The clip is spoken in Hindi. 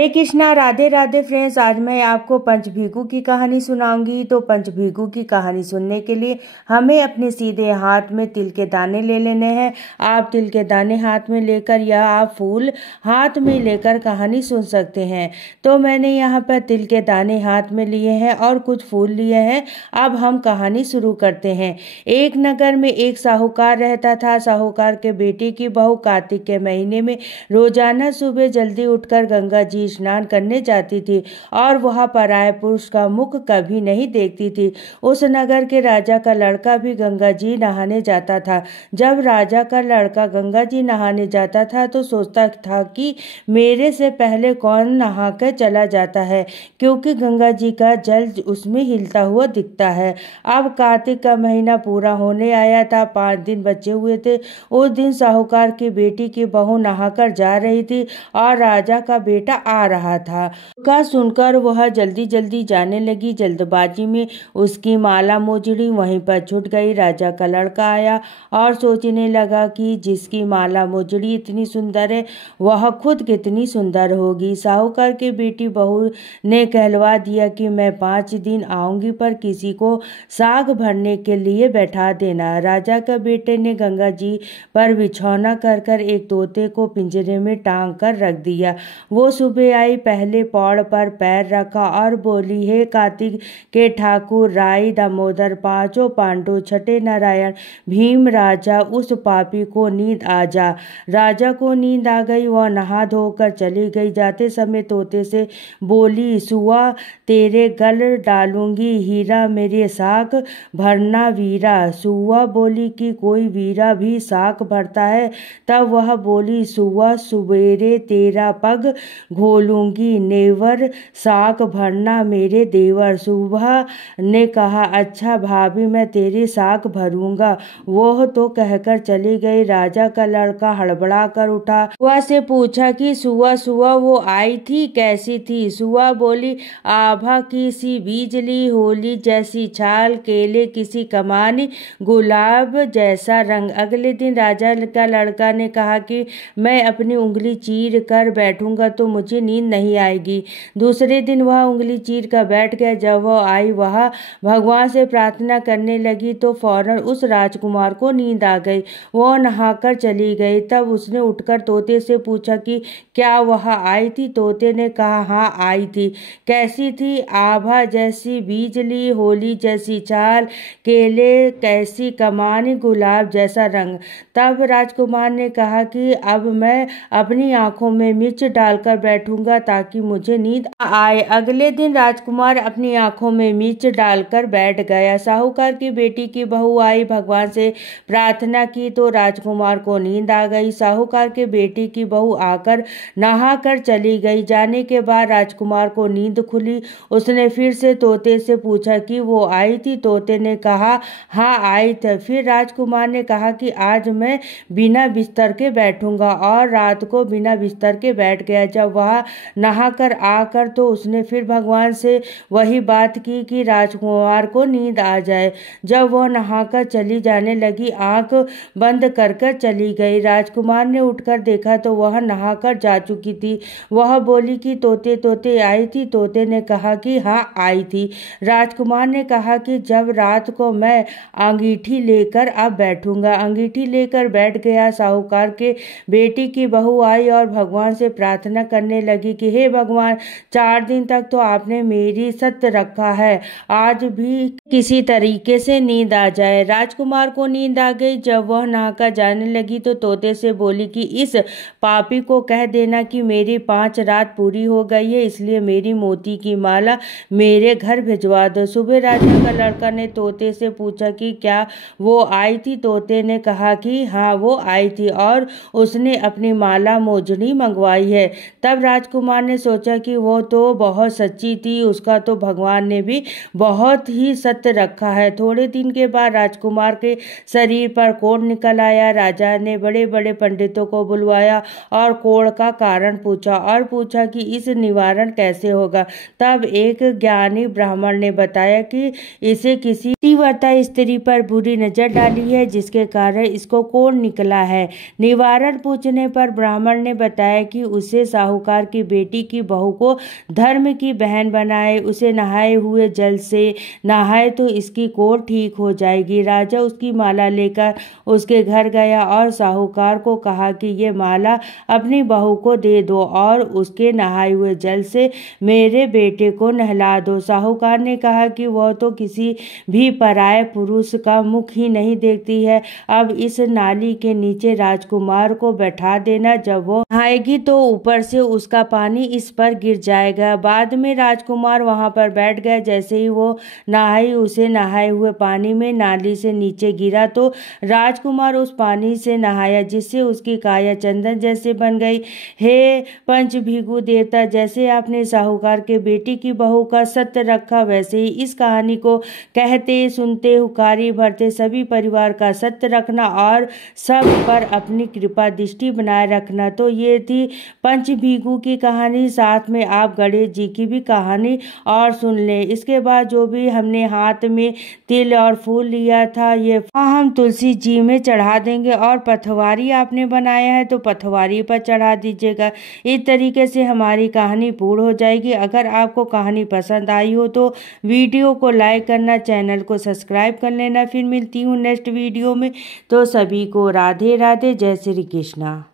हरे कृष्णा, राधे राधे फ्रेंड्स। आज मैं आपको पंचभीखू की कहानी सुनाऊंगी। तो पंचभीखू की कहानी सुनने के लिए हमें अपने सीधे हाथ में तिल के दाने ले लेने हैं। आप तिल के दाने हाथ में लेकर या आप फूल हाथ में लेकर कहानी सुन सकते हैं। तो मैंने यहाँ पर तिल के दाने हाथ में लिए हैं और कुछ फूल लिए हैं। अब हम कहानी शुरू करते हैं। एक नगर में एक साहूकार रहता था। साहूकार के बेटे की बहू कार्तिक के महीने में रोजाना सुबह जल्दी उठकर गंगा जी स्नान करने जाती थी और वह पराये पुरुष का मुख कभी नहीं देखती थी। उस नगर के राजा का लड़का भी गंगा जी नहाने जाता था। जब राजा का लड़का गंगा जी नहाने जाता था तो सोचता था कि मेरे से पहले कौन नहाकर चला जाता है, क्योंकि गंगा जी का जल उसमें हिलता हुआ दिखता है। अब कार्तिक का महीना पूरा होने आया था। 5 दिन बचे हुए थे। उस दिन साहूकार की बेटी की बहू नहाकर जा रही थी और राजा का बेटा आ रहा था। का सुनकर वह जल्दी जल्दी जाने लगी। जल्दबाजी में उसकी माला मोजड़ी वहीं पर छूट गई। राजा का लड़का आया और सोचने लगा कि जिसकी माला मोजड़ी इतनी सुंदर है वह खुद कितनी सुंदर होगी। साहूकार की बेटी बहू ने कहलवा दिया कि मैं 5 दिन आऊंगी, पर किसी को साग भरने के लिए बैठा देना। राजा के बेटे ने गंगा जी पर बिछौना कर कर एक तोते को पिंजरे में टांग कर रख दिया। वो सुबह आई, पहले पौड़ पर पैर रखा और बोली, हे कार्तिक के ठाकुर, राई, दामोदर, पांचों पांडु, छठे नारायण, भीम राजा, उस पापी को नींद आ जा। राजा को नींद आ गई। वह नहा धोकर चली गई। जाते समय तोते से बोली, सुआ तेरे गल डालूंगी हीरा, मेरे साक भरना वीरा। सुआ बोली कि कोई वीरा भी साक भरता है। तब वह बोली, सुआ सुबेरे तेरा पग घोलूंगी, नेवर साक भरना मेरे देवर। सुबह ने कहा, अच्छा भाभी, मैं तेरी साक भरूंगा। वह तो कहकर चली गई। राजा का लड़का हड़बड़ा कर उठा। सुआ से पूछा कि सुआ सुआ वो आई थी, कैसी थी? सुआ बोली, आभा की सी बिजली, होली जैसी छाल, केले किसी कमानी, गुलाब जैसा रंग। अगले दिन राजा का लड़का ने कहा कि मैं अपनी उंगली चीर कर बैठूंगा तो मुझे नींद नहीं आएगी। दूसरे दिन वह उंगली चीर कर बैठ गया। जब वह आई, वह भगवान से प्रार्थना करने लगी तो फौरन उस राजकुमार को नींद आ गई। वह नहाकर चली गई। तब उसने उठकर तोते से पूछा कि क्या वह आई थी? तोते ने कहा, हाँ आई थी। कैसी थी? आभा जैसी बिजली, होली जैसी चाल, केले कैसी कमानी, गुलाब जैसा रंग। तब राजकुमार ने कहा कि अब मैं अपनी आंखों में मिर्च डालकर बैठूंगा ताकि मुझे नींद आए। अगले दिन राजकुमार अपनी आंखों में मिर्च डालकर बैठ गया। साहूकार की बेटी की बहू आई, भगवान से प्रार्थना की तो राजकुमार को नींद आ गई। साहूकार के बेटी की बहू आकर नहाकर चली गई। जाने के बाद राजकुमार को नींद खुली। उसने फिर से तोते से पूछा कि वो आई थी? तोते ने कहा, हाँ आई थी। फिर राजकुमार ने कहा कि आज मैं बिना बिस्तर के बैठूंगा, और रात को बिना बिस्तर के बैठ गया। जब वह नहाकर आकर तो उसने फिर भगवान से वही बात की कि राजकुमार को नींद आ जाए। जब वह नहाकर चली जाने लगी, आंख बंद कर कर चली गई। राजकुमार ने उठकर देखा तो वह नहाकर जा चुकी थी। वह बोली कि तोते तोते आई थी? तोते ने कहा कि हाँ आई थी। राजकुमार ने कहा कि जब रात को मैं अंगीठी लेकर अब बैठूंगा। अंगीठी लेकर बैठ गया। साहूकार के बेटी की बहू आई और भगवान से प्रार्थना करने लगी कि हे भगवान, 4 दिन तक तो आपने मेरी सत्य रखा है, आज भी किसी तरीके से नींद आ जाए। राजकुमार को नींद आ गई। जब वह नहाकर जाने लगी तो तोते से बोली कि इस पापी को कह देना कि मेरी 5 रात पूरी हो गई है, इसलिए मेरी मोती की माला मेरे घर भिजवा दो। सुबह राजा का लड़का ने तोते से पूछा कि क्या वो आई थी? तोते ने कहा कि हाँ वो आई थी और उसने अपनी माला मोजड़ी मंगवाई है। तब राजकुमार ने सोचा कि वो तो बहुत सच्ची थी, उसका तो भगवान ने भी बहुत ही सत्य रखा है। थोड़े दिन के बाद राजकुमार के शरीर पर कोढ़ निकल आया। राजा ने बड़े बड़े पंडितों को बुलवाया और कोढ़ का कारण पूछा और पूछा कि इस निवारण कैसे होगा। तब एक ज्ञानी ब्राह्मण ने बताया कि इसे किसी पतिव्रता स्त्री पर बुरी नजर डाली है, जिसके कारण इसको कोढ़ निकला है। निवारण पूछने पर ब्राह्मण ने बताया कि उसे साहूकार कि बेटी की बहू को धर्म की बहन बनाए, उसे नहाए हुए जल से नहाए तो इसकी कोढ़ ठीक हो जाएगी। राजा उसकी माला लेकर उसके घर गया और साहूकार को कहा कि ये माला अपनी बहू को दे दो और उसके नहाए हुए जल से मेरे बेटे को नहला दो। साहूकार ने कहा कि वह तो किसी भी पराये पुरुष का मुख ही नहीं देखती है। अब इस नाली के नीचे राजकुमार को बैठा देना, जब वो नहाएगी तो ऊपर से उसका पानी इस पर गिर जाएगा। बाद में राजकुमार वहां पर बैठ गया। जैसे ही वो नहाई, उसे नहाए हुए पानी में नाली से नीचे गिरा तो राजकुमार उस पानी से नहाया, जिससे उसकी काया चंदन जैसे बन गई। हे पंचभीगु देवता, जैसे आपने साहूकार के बेटी की बहू का सत्य रखा, वैसे ही इस कहानी को कहते सुनते हुकारी भरते सभी परिवार का सत्य रखना और सब पर अपनी कृपा दृष्टि बनाए रखना। तो ये थी पंचभीगु की कहानी। साथ में आप गणेश जी की भी कहानी और सुन लें। इसके बाद जो भी हमने हाथ में तिल और फूल लिया था, ये हम तुलसी जी में चढ़ा देंगे और पथवारी आपने बनाया है तो पथवारी पर चढ़ा दीजिएगा। इस तरीके से हमारी कहानी पूर्ण हो जाएगी। अगर आपको कहानी पसंद आई हो तो वीडियो को लाइक करना, चैनल को सब्सक्राइब कर लेना। फिर मिलती हूँ नेक्स्ट वीडियो में। तो सभी को राधे राधे, जय श्री कृष्णा।